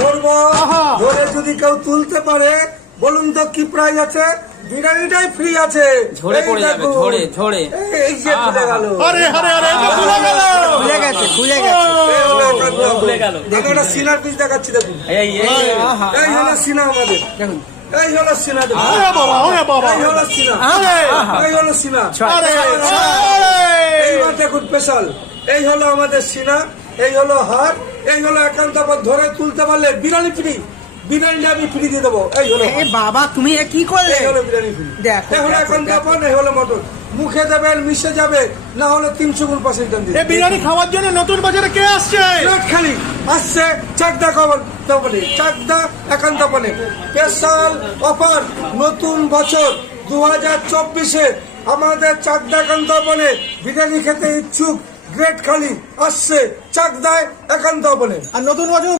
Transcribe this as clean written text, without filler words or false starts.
ধরবো, ধরে যদি কেউ তুলতে পারে বলুন তো কি প্রাইজ আছে? বিরিয়ানিটাই ফ্রি আছে। ঝরে পড়ে যাবে, ঝরে ঝরে। এই যে খুলে গেল, খুলে গেছে, খুলে গেছে, খুলে গেল। দেখো একটা সিনার পিস দেখাচ্ছি, দেখুন এই এই হলো সিনা আমাদের, দেখুন এই হলো সিনা, দেখুন এই হলো সিনা, এই হলো সিনা। এইবার দেখুন স্পেশাল, এই হলো আমাদের সিনা, এই হলো হাড়, এই হলো একান্ত ধরে তুলতে পারলে বিরিয়ানি ফ্রি। বিরিয়ানিটা আমি ফ্রি দিয়ে দেবো। এই হলো বাবা, তুমি কি করলে? এই হলো বিরিয়ানি ফ্রি। দেখো, এই হলো একান্ত, এই হলো মটন। মুখে দেবেন, মিশে যাবে, না হলে 300 গুণ পার্সেন্ট দিয়ে। বিরিয়ানি খাওয়ার জন্য নতুন বাজারে কে আসছে? খালি আসছে চাকদা কোম্পানি, চাকদা একান্ত কোম্পানি স্পেশাল অফার। নতুন বছর 2024-এ আমাদের চাকদা একান্ত কোম্পানি বিরিয়ানি খেতে ইচ্ছুক গ্রেট খালি আসছে চাকদায় একান্ত কোম্পানি। আর নতুন বছর